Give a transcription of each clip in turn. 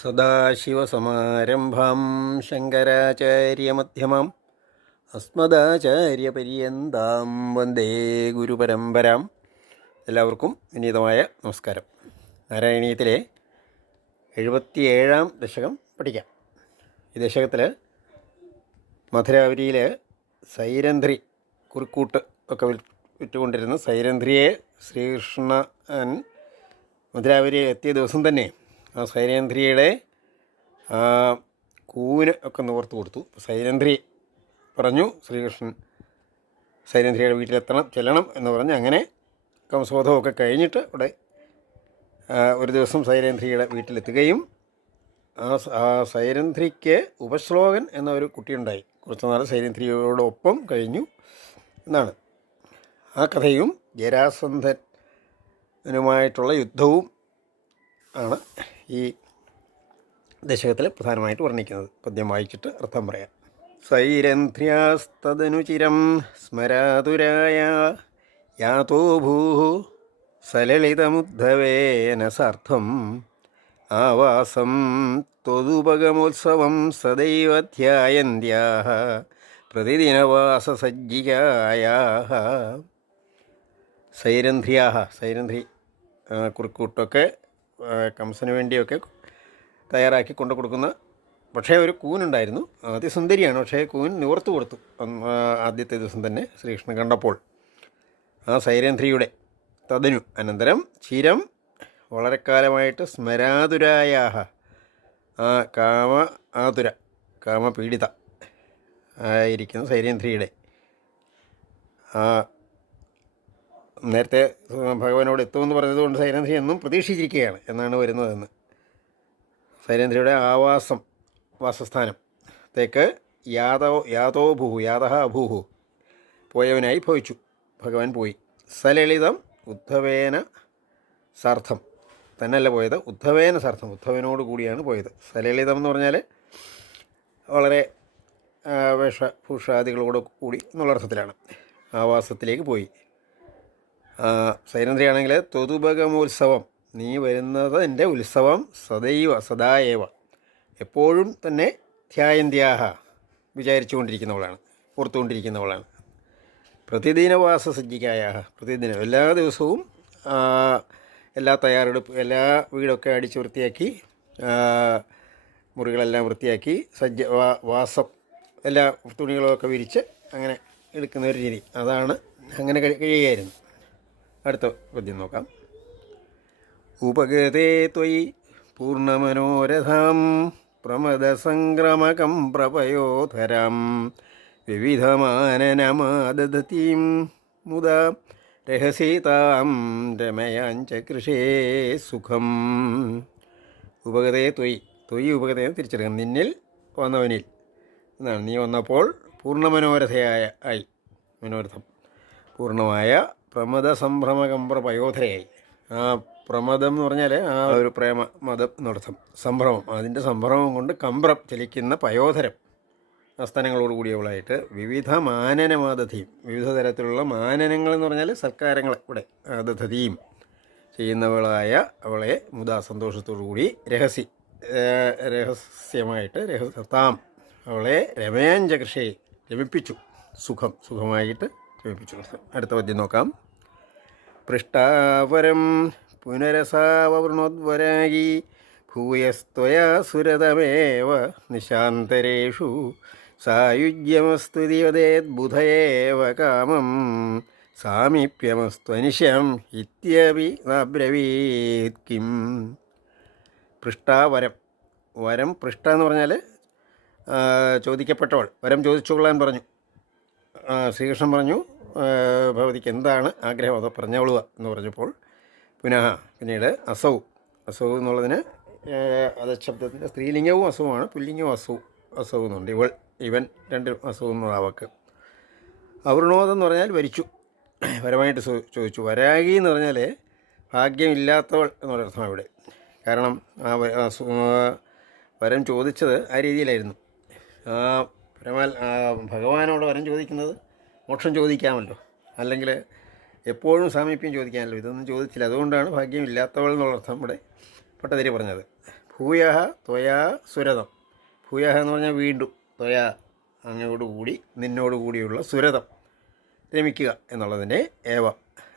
സദാശിവസമാരംഭാം ശങ്കരാചാര്യമധ്യമാം അസ്മദാചാര്യപര്യന്താം വന്ദേ ഗുരുപരമ്പരാം. എല്ലാവർക്കും വിനീതമായ നമസ്കാരം. നാരായണീയത്തിലെ 77-ാം ദശകം പഠിക്കാം. ഈ ദശകത്തിൽ മധുരാവരിയിൽ സൈരന്ധ്രി കുറിക്കൂട്ട് ഒക്കെ വിറ്റുകൊണ്ടിരുന്ന സൈരന്ധ്രിയെ ശ്രീകൃഷ്ണൻ മധുരാവരിയിൽ എത്തിയ ദിവസം തന്നെ ആ സൈരന്ധ്രിയുടെ കൂവിന് ഒക്കെ നിവർത്ത് കൊടുത്തു. സൈരന്ധ്രി പറഞ്ഞു ശ്രീകൃഷ്ണൻ സൈരന്ധ്രിയുടെ ചെല്ലണം എന്ന് പറഞ്ഞ് അങ്ങനെ കംസോധമൊക്കെ കഴിഞ്ഞിട്ട് ഇവിടെ ഒരു ദിവസം സൈരന്ധ്രിയുടെ വീട്ടിലെത്തുകയും ആ സൈരന്ധ്രിക്ക് ഉപശ്ലോകൻ എന്ന ഒരു കുട്ടിയുണ്ടായി. കുറച്ച് നാൾ സൈരന്ധ്രിയോടൊപ്പം കഴിഞ്ഞു എന്നാണ് ആ കഥയും. ജരാസന്ധനുമായിട്ടുള്ള യുദ്ധവും ആണ് ഈ ദശകത്തിൽ പ്രധാനമായിട്ട് വർണ്ണിക്കുന്നത്. പദ്യം വായിച്ചിട്ട് അർത്ഥം പറയാം. സൈരന്ധ്ര്യാസ്തദനുചിരം സ്മരാതുരായ യാതോ ഭൂഃ സലളിതമുദ്ധവേന സാർത്ഥം ആവാസം ത്വദുപഗമോത്സവം സദൈവ ധ്യായന്ത്യാഃ പ്രതിദിനവാസസജ്ജികായാഃ. സൈരന്ധ്രി കുറിക്കൂട്ടൊക്കെ കംസന് വേണ്ടിയൊക്കെ തയ്യാറാക്കി കൊണ്ടു കൊടുക്കുന്ന, പക്ഷേ ഒരു കൂനുണ്ടായിരുന്നു. അതിസുന്ദരിയാണ്, പക്ഷേ കൂൻ നിവർത്ത് കൊടുത്തു ആദ്യത്തെ ദിവസം തന്നെ ശ്രീകൃഷ്ണൻ കണ്ടപ്പോൾ. ആ സൈരന്ധ്രിയുടെ തദനു അനന്തരം ചിരം വളരെ കാലമായിട്ട് സ്മരാതുരായാഹ ആ കാമപീഡിത ആയിരിക്കുന്ന സൈരന്ധ്രിയുടെ നേരത്തെ ഭഗവാനോട് എത്തുമെന്ന് പറഞ്ഞതുകൊണ്ട് സൈരന്ധ്രി എന്നും പ്രതീക്ഷിച്ചിരിക്കുകയാണ് എന്നാണ് വരുന്നതെന്ന്. സൈരന്ധ്രിയുടെ വാസസ്ഥാനത്തേക്ക് യാതഃ അഭൂഹു പോയവനായി ഭവിച്ചു. ഭഗവാൻ പോയി. സലളിതം ഉദ്ധവേന സാർത്ഥം തന്നല്ല പോയത്, ഉദ്ധവേന സാർത്ഥം ഉദ്ധവനോട് കൂടിയാണ് പോയത്. സലളിതം എന്ന് പറഞ്ഞാൽ വളരെ വേഷഭൂഷാദികളോട് കൂടി എന്നുള്ള അർത്ഥത്തിലാണ്. ആവാസത്തിലേക്ക് പോയി. സൈരന്ധ്രിയാണെങ്കിൽ ത്വതുപഗമോത്സവം, നീ വരുന്നത് എൻ്റെ ഉത്സവം, സദായേവ എപ്പോഴും തന്നെ ധ്യായന്ത്യാഹ വിചാരിച്ചു കൊണ്ടിരിക്കുന്നവളാണ്, ഓർത്തുകൊണ്ടിരിക്കുന്നവളാണ്. പ്രതിദിനവാസസജ്ജികായാഹ പ്രതിദിനം എല്ലാ ദിവസവും എല്ലാ തയ്യാറെടുപ്പ്, എല്ലാ വീടൊക്കെ അടിച്ച് വൃത്തിയാക്കി, മുറികളെല്ലാം വൃത്തിയാക്കി വാസം എല്ലാ തുണികളൊക്കെ വിരിച്ച് അങ്ങനെ എടുക്കുന്ന ഒരു രീതി, അതാണ് അങ്ങനെ കഴിയുകയായിരുന്നു. അടുത്ത പദ്യം നോക്കാം. ഉപഗതേ ത്വയി പൂർണ്ണമനോരഥാം പ്രമദസംക്രമകം പ്രപയോധരാം വിവിധമാനനമാദധതീം മുദാ രഹസീതാം രമയാഞ്ചകൃഷേ സുഖം. ഉപഗതേ ത്വയി ഉപഗതയെ തിരിച്ചെടുക്കണം, നിന്നിൽ വന്നവനിൽ എന്നാണ്. നീ വന്നപ്പോൾ പൂർണ്ണമനോരഥയായി, മനോരഥം പൂർണ്ണമായ പ്രമദസംഭ്രമകംപ്രപയോധരയായി. ആ പ്രമദം എന്ന് പറഞ്ഞാൽ ആ ഒരു പ്രേമ മതം എന്നർത്ഥം. സംഭ്രമം, അതിൻ്റെ സംഭ്രമം കൊണ്ട് കമ്പ്രം ചലിക്കുന്ന പയോധരം ആസ്ഥാനങ്ങളോടുകൂടിയവളായിട്ട് വിവിധ മാനനമാദധിയും, വിവിധ തരത്തിലുള്ള മാനനങ്ങൾ എന്ന് പറഞ്ഞാൽ സൽക്കാരങ്ങൾ ഇവിടെ ദധതിയും ചെയ്യുന്നവളായ അവളെ മുതാ സന്തോഷത്തോടുകൂടി രഹസ്യമായിട്ട് താം അവളെ രമയാഞ്ചകൃഷേ രമിപ്പിച്ചു, സുഖമായിട്ട് രമിപ്പിച്ചു. അടുത്ത പദ്യം നോക്കാം. പൃഷ്ടാവരം പുനരസാവൃണോദ്വരായി ഭൂയസ്ത്വയാ സുരതമേവ നിശാന്തരേഷു സായുജ്യമസ്തുതിവദേദ്ബുധയേവ കാമം സാമീപ്യമസ്ത്വനിശം ഇത്യപി നബ്രവീത് കിം. പൃഷ്ടാവരം, വരം പൃഷ്ട എന്ന് പറഞ്ഞാൽ ചോദിക്കപ്പെട്ടവൾ, വരം ചോദിച്ചുകൊള്ളാൻ പറഞ്ഞു. ശ്രീകൃഷ്ണൻ പറഞ്ഞു ഭഗവതിക്ക് എന്താണ് ആഗ്രഹം അത് പറഞ്ഞവളുക എന്ന് പറഞ്ഞപ്പോൾ പിന്നീട് അസൗ എന്നുള്ളതിന് അത് ശബ്ദത്തിൻ്റെ സ്ത്രീലിംഗവും അസവുമാണ്, പുല്ലിംഗവും അസവ് എന്നുണ്ട്. ഇവൻ രണ്ട് അസവ് എന്നുള്ള വാക്ക്. അവൃണോദം എന്ന് പറഞ്ഞാൽ വരിച്ചു, വരമായിട്ട് ചോദിച്ചു. വരാഗി എന്ന് പറഞ്ഞാൽ ഭാഗ്യമില്ലാത്തവൾ എന്നുള്ളൊരർത്ഥമാണ് ഇവിടെ. കാരണം വരം ചോദിച്ചത് ആ രീതിയിലായിരുന്നു. ഭഗവാനോട് വരം ചോദിക്കുന്നത് മോക്ഷം ചോദിക്കാമല്ലോ, അല്ലെങ്കിൽ എപ്പോഴും സാമീപ്യം ചോദിക്കാമല്ലോ. ഇതൊന്നും ചോദിച്ചില്ല, അതുകൊണ്ടാണ് ഭാഗ്യമില്ലാത്തവൾ എന്നുള്ള അർത്ഥം ഇവിടെ ഭട്ടതിരി പറഞ്ഞത്. ഭൂയ ത്വയാ സുരതം. ഭൂയ എന്ന് പറഞ്ഞാൽ വീണ്ടും, ത്വയാ അങ്ങയോടുകൂടി നിന്നോടുകൂടിയുള്ള സുരതം രമിക്കുക എന്നുള്ളതിൻ്റെ ഏവ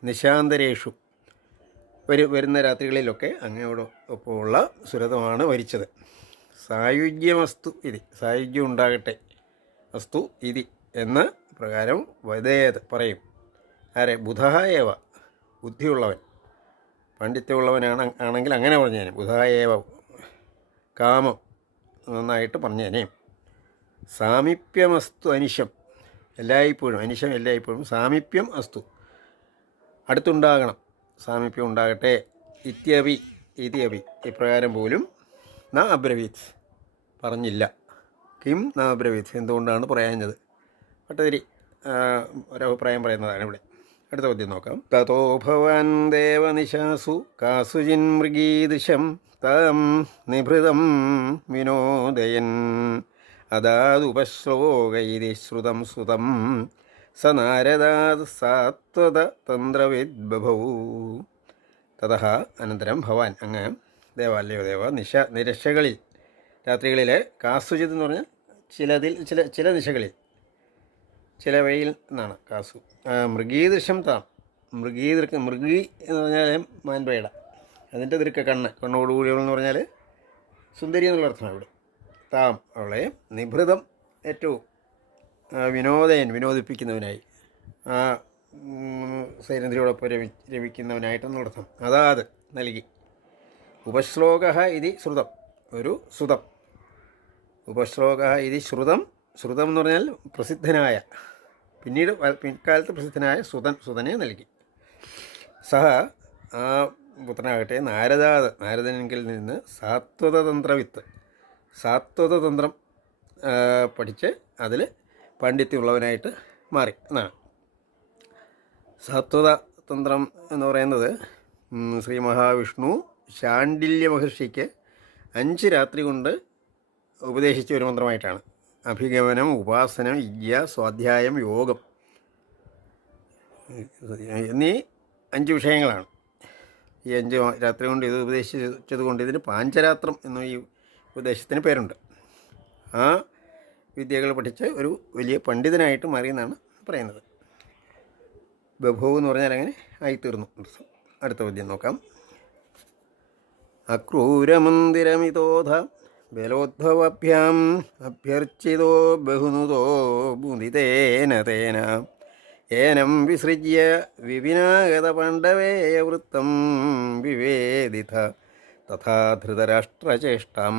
നിശാന്തരേഷു വരുന്ന രാത്രികളിലൊക്കെ അങ്ങയോട് ഒപ്പമുള്ള സുരതമാണ് വരിച്ചത്. സായുജ്യമസ്തു ഇതി, സായുജ്യം ഉണ്ടാകട്ടെ, അസ്തു ഇതി എന്ന് പ്രകാരം വദേത് പറയും. ആരെ? ബുധ ഏവ, ബുദ്ധിയുള്ളവൻ, പാണ്ഡിത്യമുള്ളവനാണ് ആണെങ്കിൽ അങ്ങനെ പറഞ്ഞേനെ. ബുധ ഏവ, കാമം നന്നായിട്ട് പറഞ്ഞേനെ. സാമീപ്യമസ്തു അനിശം, എല്ലായ്പ്പോഴും, അനിശം എല്ലായ്പ്പോഴും, സാമീപ്യം അസ്തു അടുത്തുണ്ടാകണം, സാമീപ്യം ഉണ്ടാകട്ടെ. ഇത്യപി ഇതി അപി, ഇപ്രകാരം പോലും ന അബ്രവീത് പറഞ്ഞില്ല. കിം ന അബ്രവീത്, എന്തുകൊണ്ടാണ് പറയാഞ്ഞത്? ഭട്ടതിരി ഒരഭിപ്രായം പറയുന്നതാണ് ഇവിടെ. അടുത്ത ചോദ്യം നോക്കാം. തതോ ഭവാൻ ദേവനിശാസു കാസുജിൻ മൃഗീദൃശം താം നിഭൃതം വിനോദയൻ അദാദുപശ്ലോകൈതി ശ്രുതം സുതം സ നാരദാത് സാത്വത തന്ത്രവിദ്ബഭൗ. തതഃ അനന്തരം ഭവാൻ അങ്ങ് ദേവാലയോ ദേവ നിരശകളിൽ രാത്രികളിലെ കാസുജിത് എന്ന് പറഞ്ഞാൽ ചില നിശകളിൽ ചിലവയിൽ എന്നാണ് കാസു. മൃഗീദൃശം താം, മൃഗി എന്ന് പറഞ്ഞാൽ മാൻപേട, അതിൻ്റെ ദൃക്ക കണ്ണോടുകൂടിയവളെന്ന് പറഞ്ഞാൽ സുന്ദരി എന്നുള്ള അർത്ഥമാണ് ഇവിടെ. താം അവളെ നിഭൃതം ഏറ്റവും വിനോദിപ്പിക്കുന്നവനായി, ആ സൈരന്ധ്രിയോടൊപ്പം രമിക്കുന്നവനായിട്ടെന്നർത്ഥം. അതാത് നൽകി. ഉപശ്ലോക ഇതി ശ്രുതം, ഒരു ശ്രുതം. ഉപശ്ലോക ഇതി ശ്രുതം, ശ്രുതം എന്ന് പറഞ്ഞാൽ പ്രസിദ്ധനായ, പിൽക്കാലത്ത് പ്രസിദ്ധനായ സുതനെ നൽകി. സഹ ആ പുത്രനാകട്ടെ നാരദനെങ്കിൽ നിന്ന് സാത്വതതന്ത്രം പഠിച്ച് അതിൽ പാണ്ഡിത്യമുള്ളവനായിട്ട് മാറി എന്നാണ്. സാത്വതതന്ത്രം എന്ന് പറയുന്നത് ശ്രീ മഹാവിഷ്ണു ശാണ്ഡില്യ മഹർഷിക്ക് 5 രാത്രി കൊണ്ട് ഉപദേശിച്ച ഒരു മന്ത്രമായിട്ടാണ്. അഭിഗമനം, ഉപാസനം, യജ്ഞ, സ്വാധ്യായം, യോഗം എന്നീ 5 വിഷയങ്ങളാണ്. ഈ 5 രാത്രി കൊണ്ട് ഇത് ഉപദേശിച്ചത് കൊണ്ട് ഇതിന് പാഞ്ചരാത്രം എന്ന ഈ ഉപദേശത്തിന് പേരുണ്ട്. ആ വിദ്യകൾ പഠിച്ച് ഒരു വലിയ പണ്ഡിതനായിട്ട് മാറിയെന്നാണ് പറയുന്നത്. ബഭൂ എന്ന് പറഞ്ഞാൽ അങ്ങനെ ആയിത്തീർന്നു. അടുത്ത പദ്യം നോക്കാം. അക്രൂരമന്ദിരമിതോധ ബലോദ്ഭവഭ്യാം അഭ്യർച്ചിതോ ബഹുനുതോ മുദിതേന തേന ഏനം വിസൃജ്യ വിപിനാഗത പാണ്ഡവേയവൃത്തം വിവേദിത തഥാ ധൃതരാഷ്ട്രചേഷ്ടം.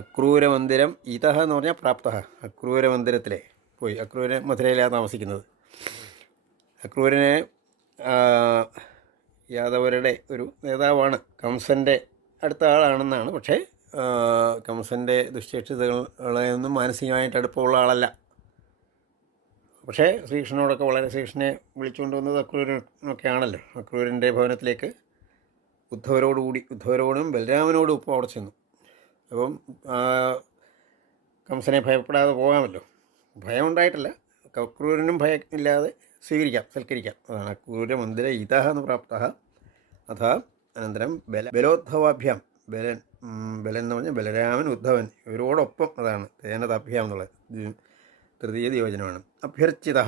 അക്രൂരമന്ദിരം ഇതഃ എന്ന് പറഞ്ഞാൽ പ്രാപ്ത. അക്രൂരമന്ദിരത്തിലെ പോയി. അക്രൂര മധുരയിലാണ് താമസിക്കുന്നത്. അക്രൂരനെ യാദവരുടെ ഒരു നേതാവാണ്, കംസൻ്റെ അടുത്ത ആളാണെന്നാണ്. പക്ഷേ കംസൻ്റെ ദുശ്ചേഷ്ടതകളെയൊന്നും മാനസികമായിട്ട് അടുപ്പമുള്ള ആളല്ല. പക്ഷേ ശ്രീകൃഷ്ണനോടൊക്കെ ശ്രീകൃഷ്ണനെ വിളിച്ചുകൊണ്ട് വന്നത് അക്രൂരനൊക്കെ ആണല്ലോ. അക്രൂരൻ്റെ ഭവനത്തിലേക്ക് ഉദ്ധവരോടും ബലരാമനോടും ഒപ്പം അവിടെ ചെന്നു. അപ്പം കംസനെ ഭയപ്പെടാതെ പോകാമല്ലോ. ഭയം ഉണ്ടായിട്ടില്ല, അക്രൂരനും ഭയമില്ലാതെ സൽക്കരിക്കാം. അതാണ് അക്രൂര മന്ദിര ഇതഃ എന്ന് പ്രാപ്ത. അഥ അനന്തരം ബലോദ്ഭവാഭ്യാം, ബലൻ എന്ന് പറഞ്ഞാൽ ബലരാമൻ, ഉദ്ധവൻ ഇവരോടൊപ്പം, അതാണ് തേനതാഭ്യാം എന്നുള്ളത് തൃതീയ ദ്യോജനമാണ്. അഭ്യർച്ചിത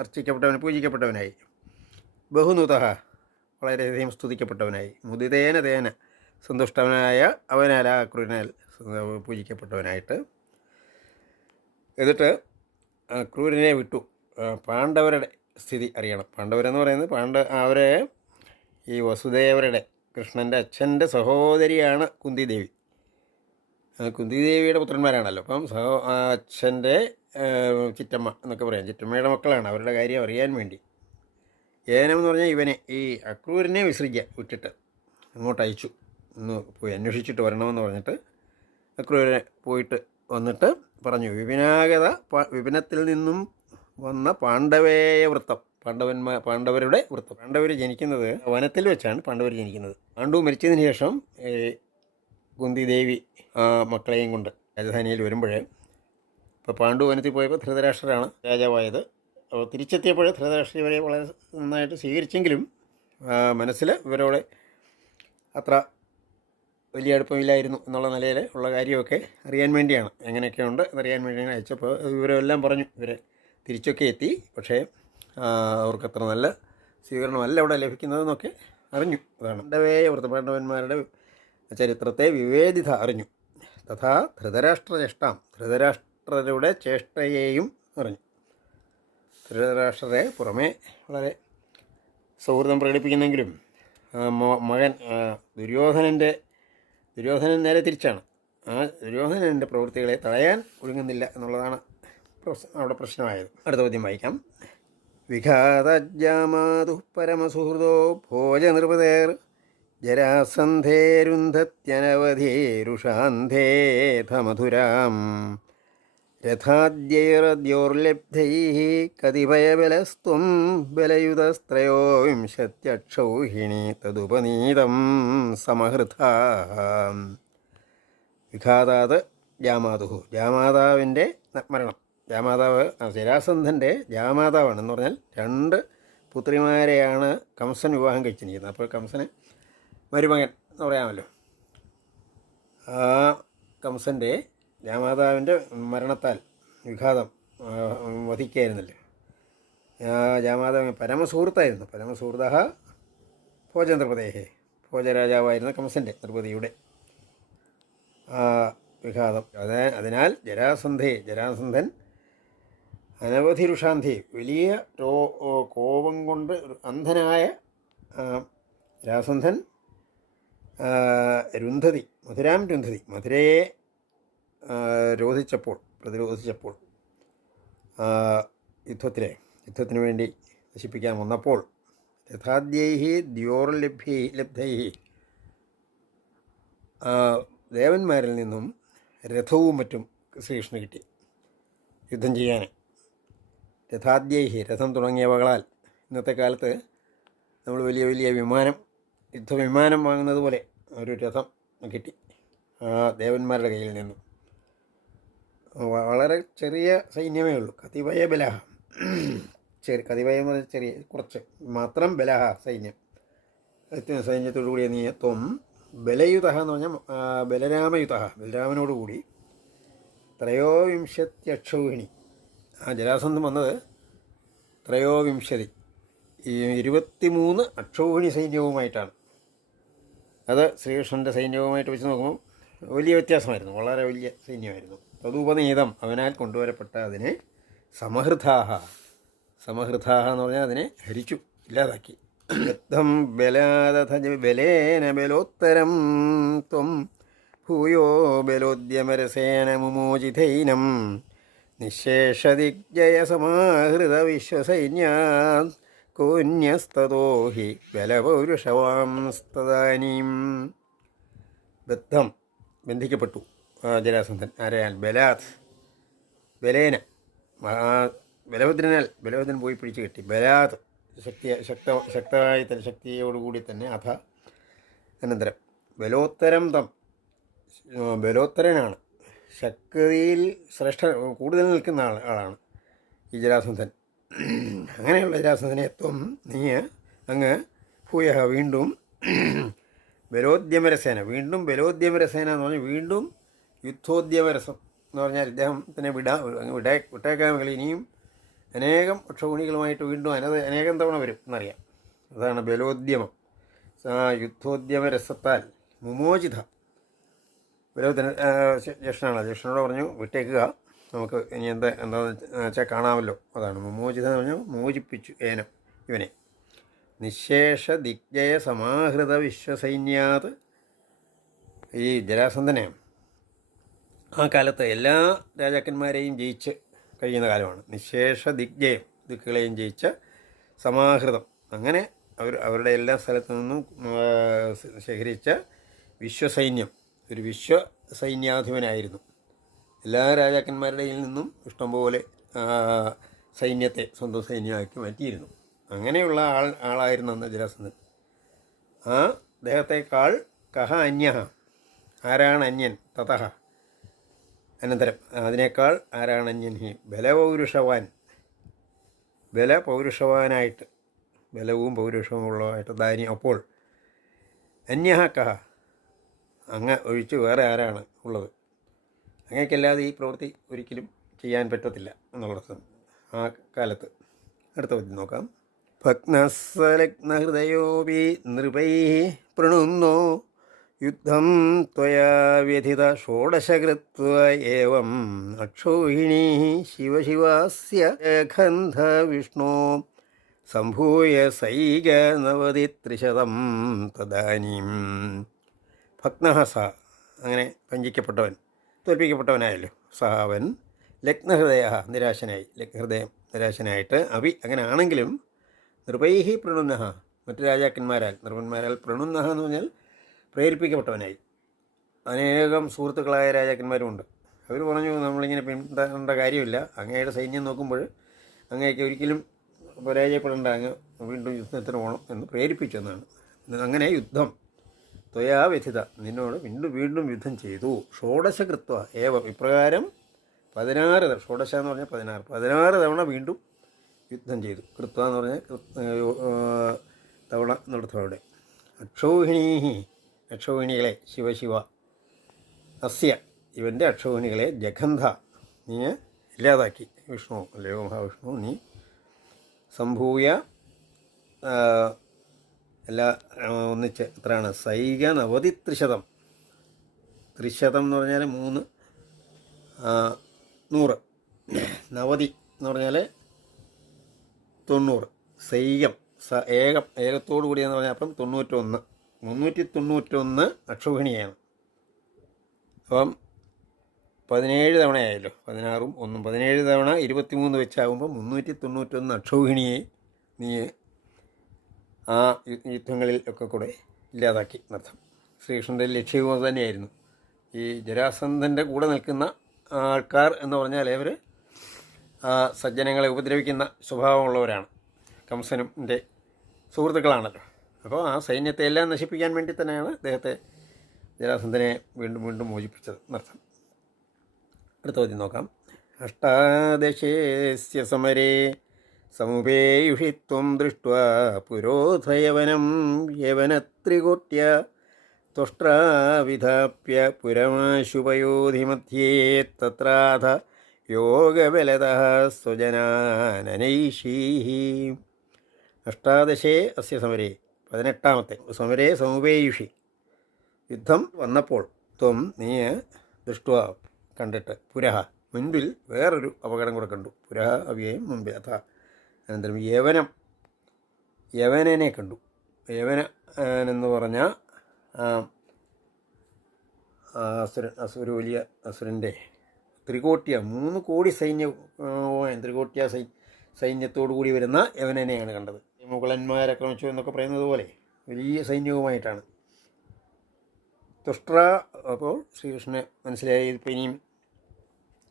അർച്ചിക്കപ്പെട്ടവൻ, പൂജിക്കപ്പെട്ടവനായി. ബഹുനുത വളരെയധികം സ്തുതിക്കപ്പെട്ടവനായി. മുദിതേന സന്തുഷ്ടവനായ അവനാൽ, ആ അക്രൂരനാൽ പൂജിക്കപ്പെട്ടവനായിട്ട്. എന്നിട്ട് അക്രൂരനെ വിട്ടു. പാണ്ഡവരുടെ സ്ഥിതി അറിയണം. പാണ്ഡവരെന്ന് പറയുന്നത് അവരെ ഈ വസുദേവരുടെ, കൃഷ്ണൻ്റെ അച്ഛൻ്റെ സഹോദരിയാണ് കുന്തിദേവി. കുന്തിദേവിയുടെ പുത്രന്മാരാണല്ലോ. അപ്പം അച്ഛൻ്റെ ചിറ്റമ്മ എന്നൊക്കെ പറയാം, ചിറ്റമ്മയുടെ മക്കളാണ്. അവരുടെ കാര്യം അറിയാൻ വേണ്ടി ഏനം എന്ന് പറഞ്ഞാൽ ഇവനെ, ഈ അക്രൂരനെ വിട്ടിട്ട് അങ്ങോട്ട് അയച്ചു. ഒന്ന് പോയി അന്വേഷിച്ചിട്ട് വരണമെന്ന് പറഞ്ഞിട്ട് അക്രൂരനെ പോയിട്ട് വന്നിട്ട് പറഞ്ഞു, വിപിനത്തിൽ നിന്നും വന്ന പാണ്ഡവേയ വൃത്തം, പാണ്ഡവരുടെ വൃത്തം. പാണ്ഡവർ ജനിക്കുന്നത് വനത്തിൽ വെച്ചാണ്. പാണ്ഡവർ ജനിക്കുന്നത് പാണ്ഡു മരിച്ചതിന് ശേഷം കുന്തിദേവി മക്കളെയും കൊണ്ട് രാജധാനിയിൽ വരുമ്പോഴേ, ഇപ്പോൾ പാണ്ഡു വനത്തിൽ പോയപ്പോൾ ധൃതരാഷ്ട്രരാണ് രാജാവായത്. അപ്പോൾ തിരിച്ചെത്തിയപ്പോൾ ധൃതരാഷ്ട്ര ഇവരെ വളരെ നന്നായിട്ട് സ്വീകരിച്ചെങ്കിലും മനസ്സിൽ ഇവരോട് അത്ര വലിയ അടുപ്പമില്ലായിരുന്നു എന്നുള്ള നിലയിൽ ഉള്ള കാര്യമൊക്കെ അറിയാൻ വേണ്ടിയാണ്, എങ്ങനെയൊക്കെയുണ്ട് എന്നറിയാൻ വേണ്ടിയാണ് അയച്ചപ്പോൾ വിവരമെല്ലാം പറഞ്ഞു. ഇവർ തിരിച്ചൊക്കെ എത്തി, പക്ഷേ അവർക്കത്ര നല്ല സ്വീകരണമല്ല ഇവിടെ ലഭിക്കുന്നതെന്നൊക്കെ അറിഞ്ഞു. അതാണ് വൃത്തപാണ്ഡവന്മാരുടെ ചരിത്രത്തെ വിവേദിത അറിഞ്ഞു. തഥാ ധൃതരാഷ്ട്രചേഷ്ടാം, ധൃതരാഷ്ട്രരുടെ ചേഷ്ടയെയും അറിഞ്ഞു. ധൃതരാഷ്ട്രരെ പുറമേ വളരെ സൗഹൃദം പ്രകടിപ്പിക്കുന്നെങ്കിലും മകൻ ദുര്യോധനൻ നേരെ തിരിച്ചാണ്. ആ ദുര്യോധനൻ്റെ പ്രവൃത്തികളെ തടയാൻ ഒരുങ്ങുന്നില്ല എന്നുള്ളതാണ് അവിടെ പ്രശ്നമായത്. അടുത്ത പദ്യം വായിക്കാം. വിഘാതജാമാതു പരമസുഹൃദോ ഭോജനൃപതേർ ജരാസന്ധേരുന്ധത്യനവധീരുഷാന്ധേഥ മധുരാം രഥാദ്യൈരദ്യോർലബ്ധൈഃ കതിപയബലസ്ത്വം ബലയുതസ്ത്രയോ വിംശത്യക്ഷൗഹിണി തദുപനീതം സമഹൃതാ. വിഘാതാത് ജാമാതുഹു, ജാമാതാവിൻ്റെ മരണം. ജാമാതാവ് ജരാസന്ധൻ്റെ ജാമാതാവാണ് എന്ന് പറഞ്ഞാൽ 2 പുത്രിമാരെയാണ് കംസൻ വിവാഹം കഴിച്ചിരിക്കുന്നത്. അപ്പോൾ കംസന് മരുമകൻ എന്ന് പറയാമല്ലോ. ആ കംസൻ്റെ ജാമാതാവിൻ്റെ മരണത്താൽ വിഘാതം വധിക്കായിരുന്നല്ലോ. ജാമാതാവ് പരമസുഹൃത്തായിരുന്നു. പരമസുഹൃത ഭോജനൃപതേഹേ, ഭോജരാജാവായിരുന്ന കംസൻ്റെ നൃപതിയുടെ വിഘാതം. അതിനാൽ ജരാസന്ധൻ അനവധി രുഷാന്ധി, വലിയ കോപം കൊണ്ട് അന്ധനായ ജരാസന്ധൻ രുന്ധതി, മധുരാം രുന്ധതി, മധുരയെ പ്രതിരോധിച്ചപ്പോൾ യുദ്ധത്തിന് വേണ്ടി നശിപ്പിക്കാൻ വന്നപ്പോൾ രഥാദ്യൈഹി ദ്യോർലബ്ധൈഹി, ദേവന്മാരിൽ നിന്നും രഥവും മറ്റും ശ്രീകൃഷ്ണന് കിട്ടി യുദ്ധം ചെയ്യാൻ. രഥാദ്യൈഹി, രഥം തുടങ്ങിയവകളാൽ. ഇന്നത്തെ കാലത്ത് നമ്മൾ വലിയ വലിയ യുദ്ധവിമാനം വാങ്ങുന്നത് പോലെ ഒരു രഥം കിട്ടി ദേവന്മാരുടെ കയ്യിൽ നിന്നും. വളരെ ചെറിയ സൈന്യമേ ഉള്ളൂ. കതിവയ ബലഹ, കതിവയം എന്ന് പറഞ്ഞാൽ ചെറിയ, കുറച്ച് മാത്രം ബലഹ സൈന്യം. സൈന്യത്തോടു കൂടിയ നീ ത്വം ബലയുത എന്ന് പറഞ്ഞാൽ ബലരാമനോടുകൂടി ത്രയോവിംശത്യക്ഷൗഹിണി. ആ ജരാസന്ധം വന്നത് 23 അക്ഷൗഹിണി സൈന്യവുമായിട്ടാണ്. അത് ശ്രീകൃഷ്ണൻ്റെ സൈന്യവുമായിട്ട് വെച്ച് നോക്കുമ്പോൾ വലിയ വ്യത്യാസമായിരുന്നു, വളരെ വലിയ സൈന്യമായിരുന്നു. തദുപനീതം, അവനാൽ കൊണ്ടുവരപ്പെട്ട അതിനെ സമഹൃതാഹ എന്ന് പറഞ്ഞാൽ അതിനെ ഹരിച്ചു, ഇല്ലാതാക്കി. ബദ്ധം ബലാദഥ ബലേന ബലോത്തരം ത്വം ഭൂയോ ബലോദ്യമരസേന മുമോചിതൈനം നിശേഷദിഗ്ജയസമാഹൃത വിശ്വസൈന്യാത് കോന്യസ്തതോ ഹി ബലപൗരുഷവാംസ്തദാനീം. ബന്ധിക്കപ്പെട്ടു ജരാസന്ധൻ. ആരായാൽ ബലഭദ്രൻ പോയി പിടിച്ചു കെട്ടി. ബലാത് ശക്തമായ ശക്തിയോടുകൂടി തന്നെ. അനന്തരം ബലോത്തരം ബലോത്തരനാണ്, ശക്തിയിൽ കൂടുതൽ നിൽക്കുന്ന ആളാണ് ഈ ജരാസന്ധൻ. അങ്ങനെയുള്ള ജരാസന്ധനെ നീ അങ്ങ് ഭൂയ വീണ്ടും ബലോദ്യമരസേന എന്ന് പറഞ്ഞാൽ വീണ്ടും യുദ്ധോദ്യമരസം എന്ന് പറഞ്ഞാൽ ഇദ്ദേഹത്തിനെ വിട്ടേക്കാൻ മകൾ ഇനിയും അനേകം അക്ഷൗഹിണികളുമായിട്ട് വീണ്ടും അനേകം തവണ വരും എന്നറിയാം. അതാണ് ബലോദ്യമം. യുദ്ധോദ്യമരസത്താൽ മുമോചിത. ജ്യേഷ്ഠനോട് പറഞ്ഞു വിട്ടേക്കുക, നമുക്ക് ഇനി എന്താണെന്ന് വെച്ചാൽ കാണാമല്ലോ. അതാണ് മുമോചിത എന്ന് പറഞ്ഞാൽ മോചിപ്പിച്ചു ഇവനെ. നിശേഷ ദിഗ്ജയ സമാഹൃത വിശ്വസൈന്യാത്. ഈ ജരാസന്ധനെ ആ കാലത്ത് എല്ലാ രാജാക്കന്മാരെയും ജയിച്ച് കഴിയുന്ന കാലമാണ്. നിശേഷ ദിക്കുകളെയും ജയിച്ച സമാഹൃതം, അങ്ങനെ അവരുടെ എല്ലാ സ്ഥലത്തു നിന്നും ശേഖരിച്ച വിശ്വസൈന്യം, ഒരു വിശ്വസൈന്യാധിപനായിരുന്നു. എല്ലാ രാജാക്കന്മാരുടെയിൽ നിന്നും ഇഷ്ടംപോലെ സൈന്യത്തെ സ്വന്തം സൈന്യമാക്കി മാറ്റിയിരുന്നു. അങ്ങനെയുള്ള ആളായിരുന്നു അന്ന് ജരാസന്ധൻ. ആ അദ്ദേഹത്തെക്കാൾ കഹ അന്യഹ, ആരാണ് അന്യൻ, തതഹ അനന്തരം, അതിനേക്കാൾ ആരാണ് അന്യൻ, ഹി ബലപൗരുഷവാനായിട്ട്, ബലവും പൗരുഷവും ഉള്ളതായിട്ട് അപ്പോൾ അന്യഹ കഹ, അങ്ങ് ഒഴിച്ച് വേറെ ആരാണ് ഉള്ളത്? അങ്ങേക്കല്ലാതെ ഈ പ്രവൃത്തി ഒരിക്കലും ചെയ്യാൻ പറ്റത്തില്ല എന്നുള്ളത് ആ കാലത്ത്. അടുത്ത പദ്യം നോക്കാം. ഭഗ്നസ്വലഗ്നഹൃദയോപി നൃപൈ പ്രണുന്നോ യുദ്ധം ത്വയാ വ്യഥിത ഷോഡശകൃത്വ ഏവം അക്ഷോഹിണീ ശിവശിവാസ്യ ഗന്ധ വിഷ്ണു സംഭൂയ സൈക നവതിത്രിശതം തദാനീം. ഭഗ്നഃ സ, അങ്ങനെ വഞ്ചിക്കപ്പെട്ടവൻ, തോൽപ്പിക്കപ്പെട്ടവനായല്ലോ. സഹ അവൻ, ലഗ്നഹൃദയ നിരാശനായി, ലഗ്നഹൃദയം നിരാശനായിട്ട്, അഭി അങ്ങനെ ആണെങ്കിലും, നൃപൈഹി പ്രണുന്നഹ മറ്റു രാജാക്കന്മാരാൽ, നൃപന്മാരാൽ, പ്രണുന്നഹ എന്ന് പറഞ്ഞാൽ പ്രേരിപ്പിക്കപ്പെട്ടവനായി. അനേകം സുഹൃത്തുക്കളായ രാജാക്കന്മാരുമുണ്ട്. അവർ പറഞ്ഞു നമ്മളിങ്ങനെ പിന്താണ്ട കാര്യമില്ല, അങ്ങയുടെ സൈന്യം നോക്കുമ്പോൾ അങ്ങേക്ക് ഒരിക്കലും പരാജയപ്പെടേണ്ട, അങ്ങ് വീണ്ടും യുദ്ധത്തിന് പോകണം എന്ന് പ്രേരിപ്പിച്ചെന്നാണ്. അങ്ങനെ യുദ്ധം ത്വയാ വ്യഥിത, നിന്നോട് വീണ്ടും വീണ്ടും യുദ്ധം ചെയ്തു. ഷോഡശകൃത്വ ഏവം, ഇപ്രകാരം 16 ഷോഡശ എന്ന് പറഞ്ഞാൽ 16 തവണ വീണ്ടും യുദ്ധം ചെയ്തു. കൃത്വ എന്ന് പറഞ്ഞാൽ തവണ നടത്തുവവിടെ. അക്ഷൗഹിണീഹി, അക്ഷൗഹിണികളെ, ശിവശിവ, അസ്യ ഇവൻ്റെ അക്ഷൗഹിണികളെ, ജഗന്ധ നീ ഇല്ലാതാക്കി, വിഷ്ണു അല്ലയോ മഹാവിഷ്ണു നീ, സംഭൂയ എല്ലാ ഒന്നിച്ച് എത്രയാണ്, സൈക നവതി ത്രിശതം, ത്രിശതം എന്ന് പറഞ്ഞാൽ 3, 100, നവതി എന്ന് പറഞ്ഞാൽ 90, സൈകം ഏകം, ഏകത്തോടു കൂടിയെന്ന് പറഞ്ഞാൽ അപ്പം 91, 391 അക്ഷൗഹിണിയാണ്. അപ്പം 17 തവണയായല്ലോ, 16ഉം 1ഉം 17 തവണ 23 വെച്ചാകുമ്പോൾ 391 അക്ഷൗഹിണിയെ നീ ആ യുദ്ധങ്ങളിൽ ഒക്കെ കൂടെ ഇല്ലാതാക്കി എന്നർത്ഥം. ശ്രീകൃഷ്ണൻ്റെ ലക്ഷ്യവും അത് തന്നെയായിരുന്നു. ഈ ജരാസന്ധൻ്റെ കൂടെ നിൽക്കുന്ന ആൾക്കാർ എന്ന് പറഞ്ഞാൽ അവർ സജ്ജനങ്ങളെ ഉപദ്രവിക്കുന്ന സ്വഭാവമുള്ളവരാണ്. കംസൻ്റെ സുഹൃത്തുക്കളാണല്ലോ. അപ്പോൾ ആ സൈന്യത്തെ എല്ലാം നശിപ്പിക്കാൻ വേണ്ടി തന്നെയാണ് അദ്ദേഹത്തെ, ജരാസന്ധനെ വീണ്ടും വീണ്ടും മോചിപ്പിച്ചത് എന്നർത്ഥം. അടുത്ത ചോദ്യം നോക്കാം. അഷ്ടാദശേസ്യ സമരേ സമുപേയുഷിത്വം ദൃഷ്ട്വാ പുരോധയവനം യവനത്രികോട്യ ത്വഷ്ട്രാവിധാപ്യ പുരമാശുപയോധിമധ്യേ തത്രാഥ യോഗബലതഃ സ്വജനാനനൈഷീഃ. അഷ്ടാദശേ അസ്യ സമരേ, 18ാമത്തെ സമരേ സമുപേയുഷി, യുദ്ധം വന്നപ്പോൾ, ത്വം നീ ദൃഷ്ട്വാ കണ്ടിട്ട്, പുരഃ മുൻപിൽ വേറൊരു അപകടം കൂടെ കണ്ടു, പുരഃ അവ്യയം മുൻപിൽ, അഥ അനന്തരം യവനനെ കണ്ടു. യവന എന്ന് പറഞ്ഞാൽ ഒരു വലിയ അസുരൻ്റെ ത്രികോട്യ 3 കോടി ത്രികോട്യ സൈന്യത്തോടു കൂടി വരുന്ന യവനനെയാണ് കണ്ടത്. മുഗളന്മാരാക്രമിച്ചു എന്നൊക്കെ പറയുന്നത് പോലെ വലിയ സൈന്യവുമായിട്ടാണ്. തുഷ്ട്ര, അപ്പോൾ ശ്രീകൃഷ്ണന് മനസ്സിലായി ഇപ്പം ഇനിയും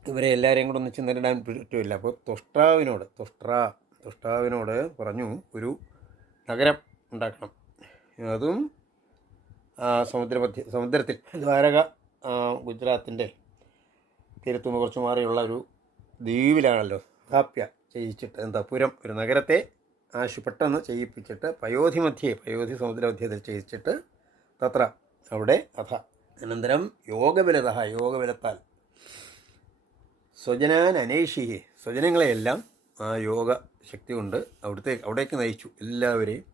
ഇവരെ എല്ലാവരെയും കൂടെ ഒന്നിച്ച് നേരിടാൻ പറ്റുമില്ല. അപ്പോൾ തുഷ്ട്രാവിനോട് പറഞ്ഞു ഒരു നഗരം ഉണ്ടാക്കണം. അതും സമുദ്രത്തിൽ, ദ്വാരക ഗുജറാത്തിൻ്റെ തീരത്തുനിന്ന് കുറച്ച് മാറിയുള്ള ഒരു ദ്വീപിലാണല്ലോ. സ്ഥാപ്യ ചെയ്യിച്ചിട്ട്, പുരം, ഒരു നഗരത്തെ പെട്ടെന്ന് ചെയ്യിപ്പിച്ചിട്ട്, പയോധി സമുദ്രമധ്യത്തിൽ ചെയ്യിച്ചിട്ട്, തത്ര അവിടെ, അഥ അനന്തരം യോഗബലത്താൽ സ്വജനാൻ അനേഷിഹി, സ്വജനങ്ങളെയെല്ലാം ആ യോഗ ശക്തി കൊണ്ട് അവിടേക്ക് നയിച്ചു. എല്ലാവരെയും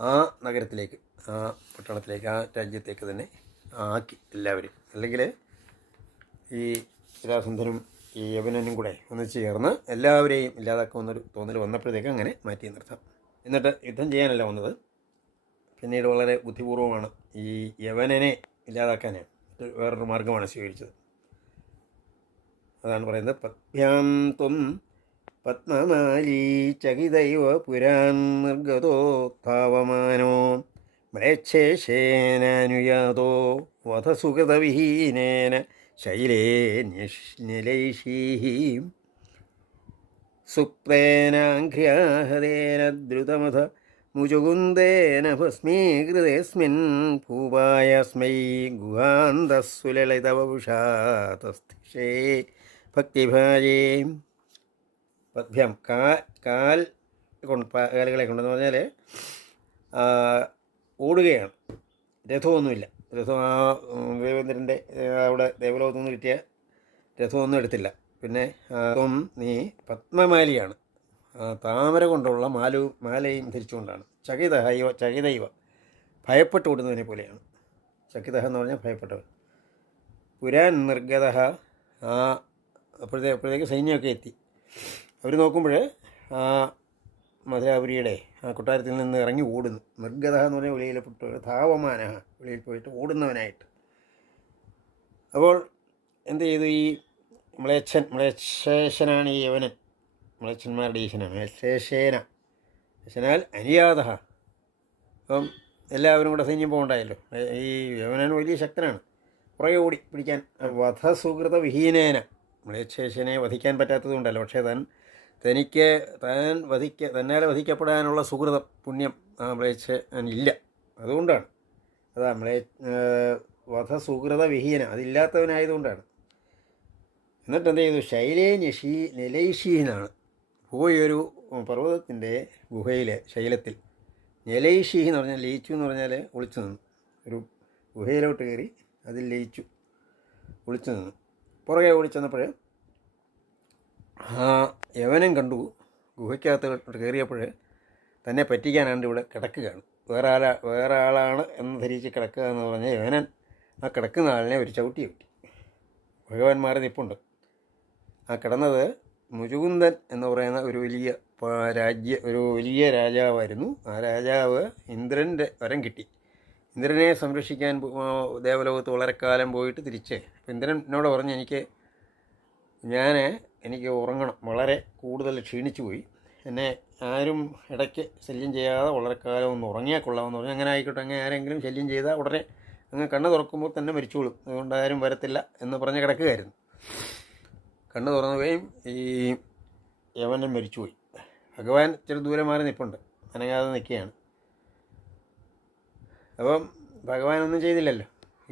ആ നഗരത്തിലേക്ക്, ആ പട്ടണത്തിലേക്ക്, ആ രാജ്യത്തേക്ക് തന്നെ ആക്കി എല്ലാവരെയും. അല്ലെങ്കിൽ ഈ ജരാസന്ധനും ഈ യവനനും കൂടെ ഒന്നിച്ച് ചേർന്ന് എല്ലാവരെയും ഇല്ലാതാക്കുമെന്നൊരു തോന്നൽ വന്നപ്പോഴത്തേക്ക് അങ്ങനെ മാറ്റി നിർത്താം. എന്നിട്ട് യുദ്ധം ചെയ്യാനല്ല വന്നത്, പിന്നീട് വളരെ ബുദ്ധിപൂർവമാണ് ഈ യവനനെ ഇല്ലാതാക്കാൻ വേറൊരു മാർഗമാണ് സ്വീകരിച്ചത്. അതാണ് പറയുന്നത്. പദ്ഭ്യാം ത്വം പത്മമാലീ ചകിതൈവ പുരാൻ നിർഗതോ ധാവമാനോ മ്ലേച്ഛേഷേനാനുയാതോ വധസുഗതവിഹീനേന ശൈലേ നിലൈഷീഃ സുപ്തേനാഘ്ര്യാഹതേന ദ്രുതമഥ മുചുകുന്ദേന ഭസ്മീകൃതേസ്മിൻ ഭൂപായസ്മൈ ഗുഹാന്തസ്സുലളിതവപുഷാ തസ്ഥിഷേ ഭക്തിഭാജേ. പദ്ഭ്യം കാലുകളെ കൊണ്ടെന്ന് പറഞ്ഞാൽ ഓടുകയാണ്, രഥമൊന്നുമില്ല, രഥം ആ ദേവേന്ദ്രൻ്റെ അവിടെ ദേവലോകത്തു നിന്ന് കിട്ടിയ രഥമൊന്നും എടുത്തില്ല. പിന്നെ നീ പത്മമാലിയാണ്, താമര കൊണ്ടുള്ള മാലയും ധരിച്ചുകൊണ്ടാണ്. ചകിതൈവ ഭയപ്പെട്ട് ഓടുന്നതിനെ പോലെയാണ്. ചകിത എന്ന് പറഞ്ഞാൽ ഭയപ്പെട്ടവൻ. പുരാൻ നിർഗത അപ്പോഴത്തേക്ക് സൈന്യമൊക്കെ എത്തി. അവർ നോക്കുമ്പോൾ ആ മധുരാപുരിയുടെ ആ കൊട്ടാരത്തിൽ നിന്ന് ഇറങ്ങി ഓടുന്നു. നിർഗത എന്ന് പറഞ്ഞാൽ വെളിയിൽപ്പെട്ട ധാവമാന, വെളിയിൽ പോയിട്ട് ഓടുന്നവനായിട്ട്. അപ്പോൾ എന്ത് ചെയ്തു? ഈ മ്ലേച്ഛനാണ് ഈ യവനൻ, മ്ലേച്ഛന്മാരുടെ ഈശനാണ് യശനാൽ അനിയാത. അപ്പം എല്ലാവരും കൂടെ സൈന്യം പോകണ്ടായല്ലോ. ഈ യവനൻ വലിയ ശക്തനാണ്, പുറകെ ഓടി പിടിക്കാൻ. വധസുഹൃത വിഹീനേന, മ്ലേച്ഛേശനെ വധിക്കാൻ പറ്റാത്തതുകൊണ്ടല്ലോ, പക്ഷേ തന്നാലെ വധിക്കപ്പെടാനുള്ള സുഹൃതം പുണ്യം ആ മ്ലേച്ഛനില്ല, അതുകൊണ്ടാണ്. അതാ വധസുഹൃത വിഹീന, അതില്ലാത്തവനായതുകൊണ്ടാണ്. എന്നിട്ട് എന്ത് ചെയ്തു? നിലൈഷീനാണ്, പോയൊരു പർവ്വതത്തിൻ്റെ ഗുഹയിലെ ശൈലത്തിൽ. നിലൈഷീ എന്ന് പറഞ്ഞാൽ ലയിച്ചു എന്ന് പറഞ്ഞാൽ ഒളിച്ചു നിന്നു. ഒരു ഗുഹയിലോട്ട് കയറി അതിൽ ലയിച്ചു, ഒളിച്ചു നിന്നു. പുറകെ ഓടിച്ചെന്നപ്പോൾ ആ യവനം കണ്ടു. ഗുഹയ്ക്കകത്ത് കയറിയപ്പോൾ തന്നെ പറ്റിക്കാനാണ്ട് ഇവിടെ കിടക്കുകയാണ്. വേറെ ആളാണ് എന്ന് ധരിച്ച് കിടക്കുക എന്ന് പറഞ്ഞാൽ യവനൻ ആ കിടക്കുന്ന ആളിനെ ഒരു ചവിട്ടി കിട്ടി. ഭഗവാൻ നിൽപ്പുണ്ട്. ആ കിടന്നത് മുചുകുന്ദൻ എന്ന് പറയുന്ന ഒരു വലിയ രാജാവായിരുന്നു. ആ രാജാവ് ഇന്ദ്രൻ്റെ വരം കിട്ടി. ഇന്ദ്രനെ സംരക്ഷിക്കാൻ ദേവലോകത്ത് വളരെ കാലം പോയിട്ട് തിരിച്ച് ഇന്ദ്രനോട് പറഞ്ഞ് എനിക്ക് ഉറങ്ങണം, വളരെ കൂടുതൽ ക്ഷീണിച്ചു പോയി, എന്നെ ആരും ഇടയ്ക്ക് ശല്യം ചെയ്യാതെ വളരെ കാലം ഒന്ന് ഉറങ്ങിയാൽ കൊള്ളാമെന്ന് പറഞ്ഞു. അങ്ങനെ ആയിക്കോട്ടെ, അങ്ങനെ ആരെങ്കിലും ശല്യം ചെയ്താൽ ഉടനെ അങ്ങ് കണ്ണ് തുറക്കുമ്പോൾ തന്നെ മരിച്ചോളും, അതുകൊണ്ട് ആരും വരത്തില്ല എന്ന് പറഞ്ഞ് കിടക്കുകയായിരുന്നു. കണ്ണ് തുറന്നുകയും ഈ യവനൻ മരിച്ചുപോയി. ഭഗവാൻ ഇച്ചിരി ദൂരെ മാറി നിൽപ്പുണ്ട്, അനങ്ങാതെ നിൽക്കുകയാണ്. അപ്പം ഭഗവാനൊന്നും ചെയ്തില്ലല്ലോ,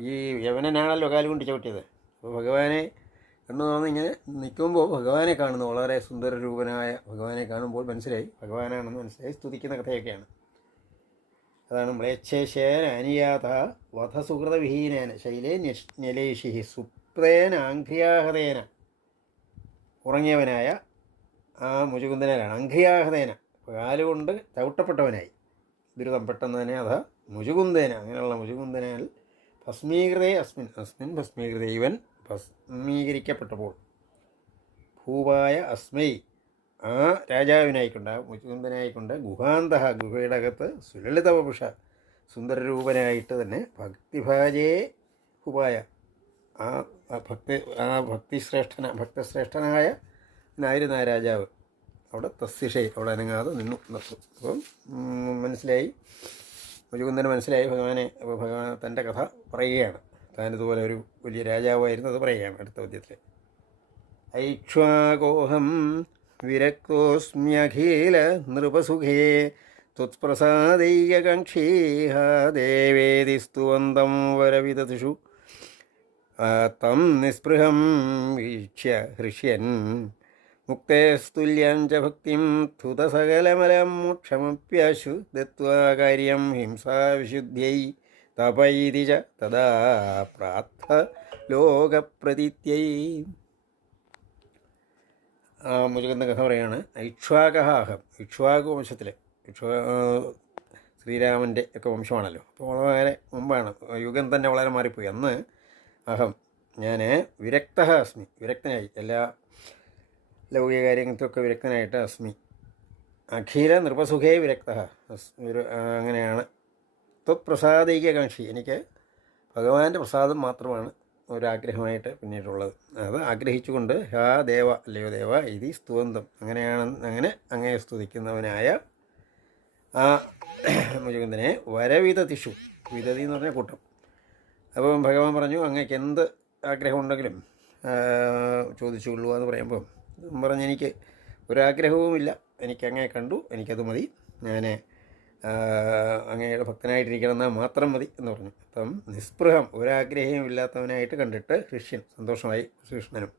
ഈ യവനനാണല്ലോ കാലുകൊണ്ട് ചവിട്ടിയത്. അപ്പോൾ ഭഗവാനെ കണ്ണു തുറന്ന് ഇങ്ങനെ നിൽക്കുമ്പോൾ ഭഗവാനെ കാണുന്നു. വളരെ സുന്ദര രൂപനായ ഭഗവാനെ കാണുമ്പോൾ മനസ്സിലായി ഭഗവാനാണെന്ന് മനസ്സിലായി. സ്തുതിക്കുന്ന കഥയൊക്കെയാണ്. അതാണ് മ്ലേച്ഛേശേന അനിയാത വധസുഹൃതവിഹീനേന ശൈലേ നിലേഷി സുപ്തേന ആഘ്രിയാഹതേന, ഉറങ്ങിയവനായ ആ മുചുകുന്ദനാണ്. അഘ്രിയാഹതേന, കാലുകൊണ്ട് ചവിട്ടപ്പെട്ടവനായി, ദുരിതം പെട്ടെന്ന് തന്നെ. അതാ മുചുകുന്ദേന, അങ്ങനെയുള്ള മുചുകുന്ദനാൽ ഭസ്മീകൃതേ അസ്മിൻ ഭസ്മീകൃത, ഇവൻ ഭസ്മീകരിക്കപ്പെട്ടപ്പോൾ ഭൂപായ അസ്മൈ, ആ രാജാവിനായിക്കൊണ്ട്, ആ മുചുകുന്ദനായിക്കൊണ്ട് ഗുഹാന്ത, ഗുഹയുടെ അകത്ത് സുലളിതവപുഷ, സുന്ദരരൂപനായിട്ട് തന്നെ ഭക്തിഭാജേ ഭൂപായ, ആ ഭക്തശ്രേഷ്ഠനായ നായിരുന്ന ആ രാജാവ് അവിടെ തസ്യഷേ, അവിടെ അനങ്ങാതെ നിന്നു നിർത്തും. അപ്പം മനസ്സിലായി, മുചുകുന്ദന് മനസ്സിലായി ഭഗവാനെ. അപ്പോൾ ഭഗവാൻ തൻ്റെ കഥ പറയുകയാണ്. താനിതുപോലെ ഒരു വലിയ രാജാവായിരുന്നു, അത് പറയുകയാണ് അടുത്ത പദ്യത്തിൽ. ഐക്ഷ്വാകോഹം വിരക്തോസ്മ്യഖില നൃപസുഖേ ത്വത്പ്രസാദൈകകാംക്ഷീഹ ദേവേതി സ്തുവന്തം വരവിദതിഷു തം നിസ്പൃഹം വീക്ഷ്യ ഹൃഷ്യൻ മുക്തേസ്തുല്യം ച ഭക്തിം ധുതസകലമലം മോക്ഷമപ്യാശു ദത്വാ കാര്യം ഹിംസാവിശുദ്ധ്യൈ തപൈതി ച തദാ പ്രാർത്ഥ ലോകപ്രതീത്यै. മുചുകുന്ദ കഥ പറയാണ്. ഐക്ഷ്വാകഹാഹം, ഇക്ഷ്വാകു വംശത്തിൽ, ശ്രീരാമൻ്റെ ഒക്കെ വംശമാണല്ലോ. അപ്പോൾ വളരെ മുമ്പാണ്, യുഗം തന്നെ വളരെ മാറിപ്പോയി. അന്ന് ഞാൻ അസ്മി, വിരക്തനായി, എല്ലാ ലൗകിക കാര്യങ്ങൾക്കൊക്കെ വിരക്തനായിട്ട് അസ്മി. അഖില നൃപസുഖേ വിരക്ത, അങ്ങനെയാണ്. ത്വത്പ്രസാദൈകകാംക്ഷി, എനിക്ക് ഭഗവാന്റെ പ്രസാദം മാത്രമാണ് ഒരാഗ്രഹമായിട്ട് പിന്നീടുള്ളത്. അത് ആഗ്രഹിച്ചുകൊണ്ട് ഹാ ദേവ, അല്ലയോ ദേവ, ഇതി സ്തുവന്തം, അങ്ങനെ അങ്ങയെ സ്തുതിക്കുന്നവനായ ആ മുചുകുന്ദനെ വരവിധതിഷു, വിധതി എന്ന് പറഞ്ഞാൽ കൂട്ടം. അപ്പം ഭഗവാൻ പറഞ്ഞു, അങ്ങേക്ക് എന്ത് ആഗ്രഹമുണ്ടെങ്കിലും ചോദിച്ചുകൊള്ളുക എന്ന് പറയുമ്പം പറഞ്ഞ്, എനിക്ക് ഒരാഗ്രഹവുമില്ല, എനിക്ക് അങ്ങയെ കണ്ടു, എനിക്കത് മതി, ഞാൻ അങ്ങയുടെ ഭക്തനായിട്ടിരിക്കണം എന്നാൽ മാത്രം മതി എന്ന് പറഞ്ഞു. അപ്പം നിസ്പൃഹം, ഒരാഗ്രഹവും ഇല്ലാത്തവനായിട്ട് കണ്ടിട്ട് ഹൃഷ്യൻ, സന്തോഷമായി ശ്രീകൃഷ്ണനും.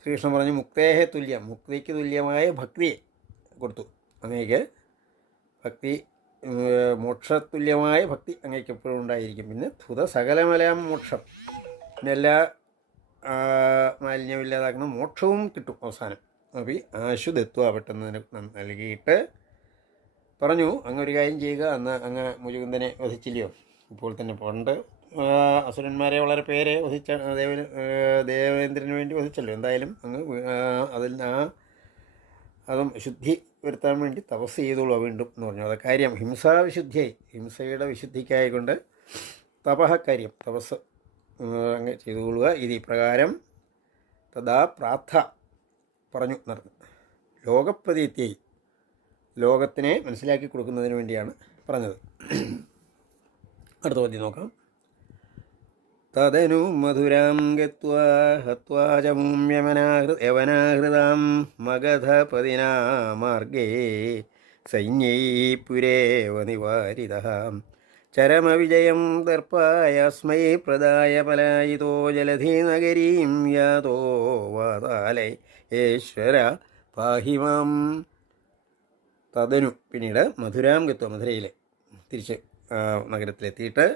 ശ്രീകൃഷ്ണൻ പറഞ്ഞു, മുക്തേഹേ തുല്യം, മുക്തിക്ക് തുല്യമായ ഭക്തിയെ കൊടുത്തു അങ്ങേക്ക്. ഭക്തി മോക്ഷതുല്യമായ ഭക്തി അങ്ങേക്ക് എപ്പോഴും ഉണ്ടായിരിക്കും. പിന്നെ ധുത സകലമലയാം മോക്ഷം, പിന്നെ എല്ലാ മാലിന്യം ഇല്ലാതാക്കുന്ന മോക്ഷവും കിട്ടും അവസാനം. അപ്പോൾ ആശു ദത്വ പെട്ടെന്ന് നൽകിയിട്ട് പറഞ്ഞു, അങ്ങൊരു കാര്യം ചെയ്യുക, അന്ന് അങ്ങ് മുചുകുന്ദനെ വധിച്ചില്ലയോ, ഇപ്പോൾ തന്നെ പണ്ട് അസുരന്മാരെ വളരെ പേരെ വധിച്ച ദേവേന്ദ്രന് വേണ്ടി വധിച്ചല്ലോ, എന്തായാലും അങ്ങ് അതും ശുദ്ധി വരുത്താൻ വേണ്ടി തപസ് ചെയ്തോളൂ വീണ്ടും എന്ന് പറഞ്ഞു. അത് കാര്യം ഹിംസാവിശുദ്ധിയായി, ഹിംസയുടെ വിശുദ്ധിക്കായിക്കൊണ്ട് തപഃകാര്യം തപസ് അങ്ങ് ചെയ്തുകൊള്ളുക. ഇത് ഇപ്രകാരം തഥാ പ്രാർത്ഥ പറഞ്ഞു നടന്നു. ലോകപ്രതീതിയായി, ലോകത്തിനെ മനസ്സിലാക്കി കൊടുക്കുന്നതിന് വേണ്ടിയാണ് പറഞ്ഞത്. അടുത്ത പദ്യം നോക്കാം. തദനു മധുരാം ഗത്വാ ഹത്വാ ചമൂം യവനാഹൃതാം മഗധപതിനാ മാർഗേ സൈന്യൈ പുരേവ നിവാരിതഃ ചരമവിജയം ദർപ്പായസ്മൈ പ്രദായ പലായിതോ ജലധീനഗരീം യാതോ വാതാലയേശ്വര പാഹി മാം. തദനു പിന്നീട് മധുരാം ഗത്വ, മധുരയിൽ തിരിച്ച് നഗരത്തിലെത്തിയിട്ട്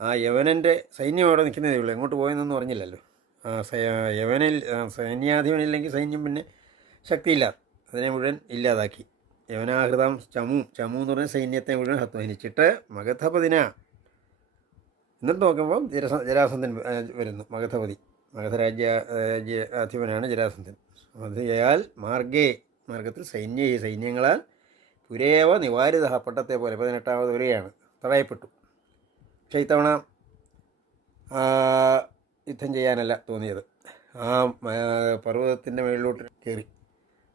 ആ യവനൻ്റെ സൈന്യം അവിടെ നിൽക്കുന്നതേ ഉള്ളൂ, എങ്ങോട്ട് പോയെന്നൊന്നും പറഞ്ഞില്ലല്ലോ. യവനിൽ സൈന്യാധിപനില്ലെങ്കിൽ സൈന്യം പിന്നെ ശക്തിയില്ല, അതിനെ മുഴുവൻ ഇല്ലാതാക്കി. യവനാഹൃതം ചമു എന്ന് പറഞ്ഞ സൈന്യത്തെ മുഴുവൻ ഹത്വഹിനിച്ചിട്ട് മഗധപതിന. എന്നിട്ട് നോക്കുമ്പോൾ ജരാസന്ധൻ വരുന്നു. മഗധരാജ്യാധിപനാണ് ജരാസന്ധൻ. അയാൾ മാർഗത്തിൽ സൈന്യങ്ങളാൽ പുരേവ നിവാരിത, പട്ടത്തെ പോലെ 18ാമത് വരികയാണ്, തടയപ്പെട്ടു. പക്ഷേ ഇത്തവണ യുദ്ധം ചെയ്യാനല്ല തോന്നിയത്, ആ പർവ്വതത്തിൻ്റെ മുകളിലോട്ട് കയറി.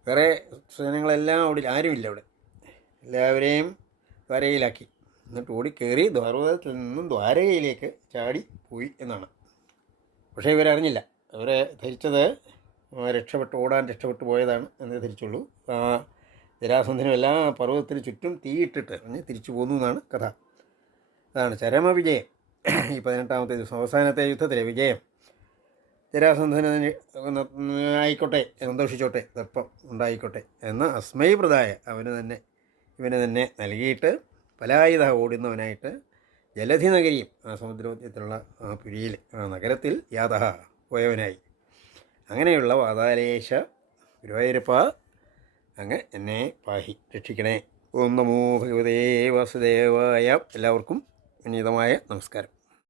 വേറെ സൈന്യങ്ങളെല്ലാം അവിടെ ആരുമില്ല, അവിടെ എല്ലാവരെയും ദ്വാരകയിലാക്കി. എന്നിട്ട് ഓടിക്കയറി പർവ്വതത്തിൽ നിന്നും ദ്വാരകയിലേക്ക് ചാടി പോയി എന്നാണ്. പക്ഷേ ഇവരറിഞ്ഞില്ല, അവരെ ധരിച്ചത് ഓടാൻ രക്ഷപ്പെട്ടു പോയതാണ് എന്ന് ധരിച്ചുള്ളൂ. ജരാസന്ധനും എല്ലാ പർവ്വതത്തിന് ചുറ്റും തീയിട്ടിട്ട് തിരിച്ചു പോന്നു എന്നാണ് കഥ. അതാണ് ചരമവിജയം. ഈ 18ാമത്തെ ദിവസം അവസാനത്തെ യുദ്ധത്തിലെ വിജയം ജരാസന്ധന് ആയിക്കോട്ടെ, സന്തോഷിച്ചോട്ടെ, ദർപ്പം ഉണ്ടായിക്കോട്ടെ എന്ന് അസ്മൈ പ്രദായ ഇവന് തന്നെ നൽകിയിട്ട് പലായുധ ഓടുന്നവനായിട്ട് ജലധി നഗരിയും, ആ സമുദ്രോദ്യത്തിലുള്ള ആ പുരിയിൽ, ആ നഗരത്തിൽ യാതഹ പോയവനായി. അങ്ങനെയുള്ള വാതാലേശ ഗുരുവായൂരപ്പ, അങ്ങ് എന്നെ പാഹി, രക്ഷിക്കണേ. ഓം നമോ ഭഗവതേ വാസുദേവായ. എല്ലാവർക്കും വിനീതമായ നമസ്കാരം.